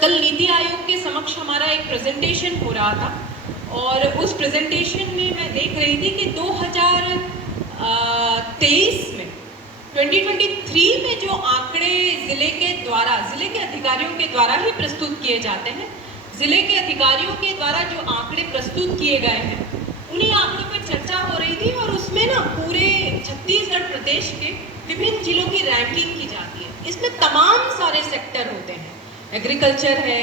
कल नीति आयोग के समक्ष हमारा एक प्रेजेंटेशन हो रहा था और उस प्रेजेंटेशन में मैं देख रही थी कि 2023 में 2023 में जो आंकड़े ज़िले के अधिकारियों के द्वारा ही प्रस्तुत किए जाते हैं, ज़िले के अधिकारियों के द्वारा जो आंकड़े प्रस्तुत किए गए हैं, उन्हीं आंकड़ों पर चर्चा हो रही थी और उसमें ना पूरे छत्तीसगढ़ प्रदेश के विभिन्न जिलों की रैंकिंग की जाती है। इसमें तमाम सारे सेक्टर होते हैं, एग्रीकल्चर है,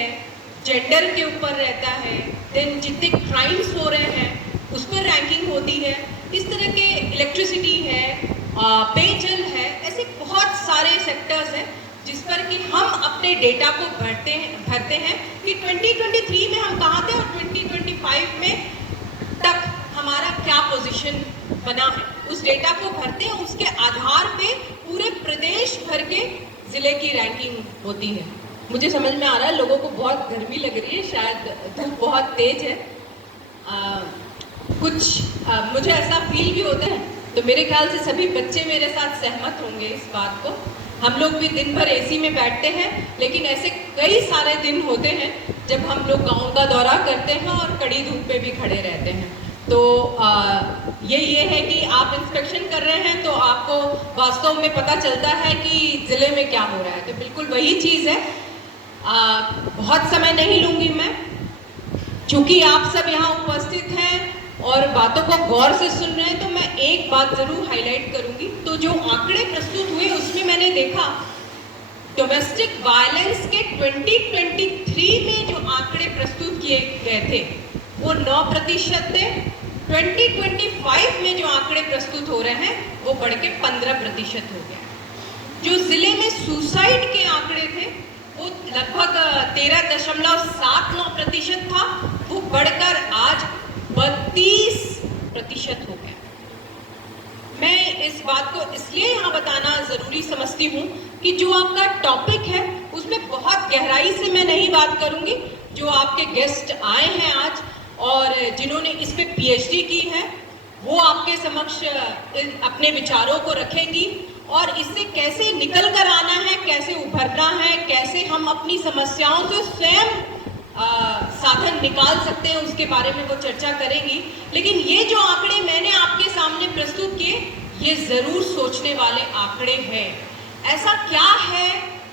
जेंडर के ऊपर रहता है, देन जितने क्राइम्स हो रहे हैं उस पर रैंकिंग होती है, इस तरह के इलेक्ट्रिसिटी है, पेयजल है, ऐसे बहुत सारे सेक्टर्स हैं जिस पर कि हम अपने डेटा को भरते हैं कि 2023 में हम कहाँ थे और 2025 में तक हमारा क्या पोजीशन बना है। उस डेटा को भरते हैं, उसके आधार पे पूरे प्रदेश भर के ज़िले की रैंकिंग होती है। मुझे समझ में आ रहा है लोगों को बहुत गर्मी लग रही है, शायद धूप बहुत तेज है, मुझे ऐसा फील भी होता है। तो मेरे ख्याल से सभी बच्चे मेरे साथ सहमत होंगे इस बात को। हम लोग भी दिन भर एसी में बैठते हैं, लेकिन ऐसे कई सारे दिन होते हैं जब हम लोग गाँव का दौरा करते हैं और कड़ी धूप पे भी खड़े रहते हैं। तो ये है कि आप इंस्पेक्शन कर रहे हैं तो आपको वास्तव में पता चलता है कि ज़िले में क्या हो रहा है। तो बिल्कुल वही चीज़ है। बहुत समय नहीं लूँगी मैं, चूँकि आप सब यहाँ उपस्थित हैं और बातों को गौर से सुन रहे हैं, तो मैं एक बात ज़रूर हाईलाइट करूँगी। तो जो आंकड़े प्रस्तुत हुए उसमें मैंने देखा डोमेस्टिक वायलेंस के 2023 में जो आंकड़े प्रस्तुत किए गए थे वो 9% थे। 2025 में जो आंकड़े प्रस्तुत हो रहे हैं वो बढ़ के 15% हो गया। जो ज़िले में सुसाइड के आंकड़े थे वो लगभग 13.79% था, वो बढ़कर आज 32% हो गया। मैं इस बात को इसलिए यहाँ बताना ज़रूरी समझती हूँ कि जो आपका टॉपिक है उसमें बहुत गहराई से मैं नहीं बात करूँगी। जो आपके गेस्ट आए हैं आज और जिन्होंने इस पे PhD की है, वो आपके समक्ष अपने विचारों को रखेंगी और इससे कैसे निकल कर आना है, कैसे उभरना है, कैसे हम अपनी समस्याओं से स्वयं साधन निकाल सकते हैं, उसके बारे में वो चर्चा करेंगी। लेकिन ये जो आंकड़े मैंने आपके सामने प्रस्तुत किए, ये ज़रूर सोचने वाले आंकड़े हैं। ऐसा क्या है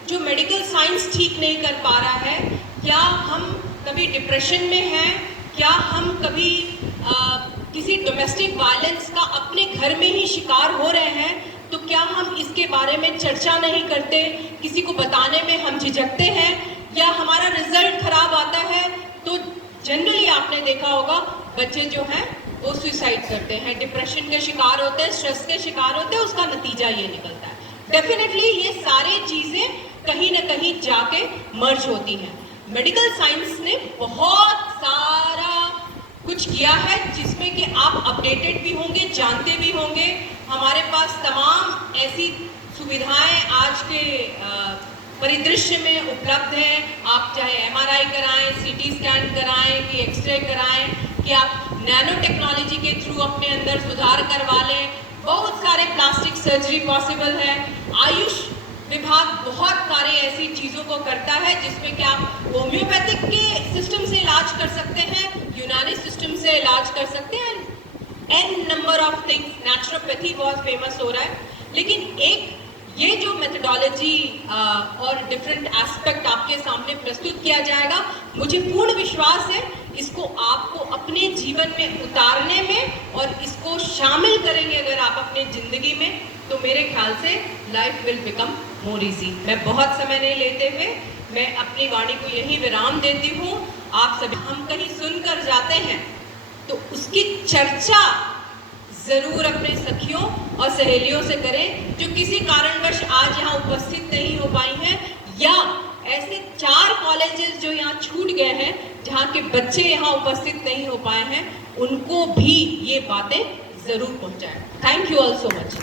जो मेडिकल साइंस ठीक नहीं कर पा रहा है? क्या हम कभी डिप्रेशन में हैं? क्या हम कभी किसी डोमेस्टिक वायलेंस का अपने घर में ही शिकार हो रहे हैं? तो क्या हम इसके बारे में चर्चा नहीं करते? किसी को बताने में हम झिझकते हैं? या हमारा रिजल्ट खराब आता है तो जनरली आपने देखा होगा बच्चे जो हैं वो सुसाइड करते हैं, डिप्रेशन के शिकार होते हैं, स्ट्रेस के शिकार होते हैं, उसका नतीजा ये निकलता है। डेफिनेटली ये सारी चीज़ें कहीं ना कहीं जाके मर्ज होती हैं। मेडिकल साइंस ने बहुत सारा कुछ किया है जिसमें कि आप अपडेटेड भी होंगे, जानते भी होंगे। हमारे पास तमाम ऐसी सुविधाएं आज के परिदृश्य में उपलब्ध है। आप चाहे MRI कराएं, CT स्कैन कराएं, कि एक्सरे कराएं, कि आप नैनो टेक्नोलॉजी के थ्रू अपने अंदर सुधार करवा लें। बहुत सारे प्लास्टिक सर्जरी पॉसिबल है। आयुष विभाग बहुत सारे ऐसी चीज़ों को करता है जिसमें कि आप होम्योपैथिक के सिस्टम से इलाज कर सकते हैं, यूनानी सिस्टम से इलाज कर सकते हैं, n number of things. Naturopathy बहुत फेमस हो रहा है। लेकिन एक ये जो मेथडोलॉजी और डिफरेंट एस्पेक्ट आपके सामने प्रस्तुत किया जाएगा, मुझे पूर्ण विश्वास है इसको आपको अपने जीवन में उतारने में और इसको शामिल करेंगे अगर आप अपने ज़िंदगी में, तो मेरे ख्याल से life will become more easy. मैं बहुत समय नहीं लेते हुए मैं अपनी वाणी को यही विराम देती हूँ। आप सभी हम कहीं सुनकर जाते हैं तो उसकी चर्चा ज़रूर अपने सखियों और सहेलियों से करें जो किसी कारणवश आज यहाँ उपस्थित नहीं हो पाई हैं, या ऐसे 4 कॉलेजेस जो यहाँ छूट गए हैं जहाँ के बच्चे यहाँ उपस्थित नहीं हो पाए हैं, उनको भी ये बातें ज़रूर पहुँचाएं। Thank you all so much.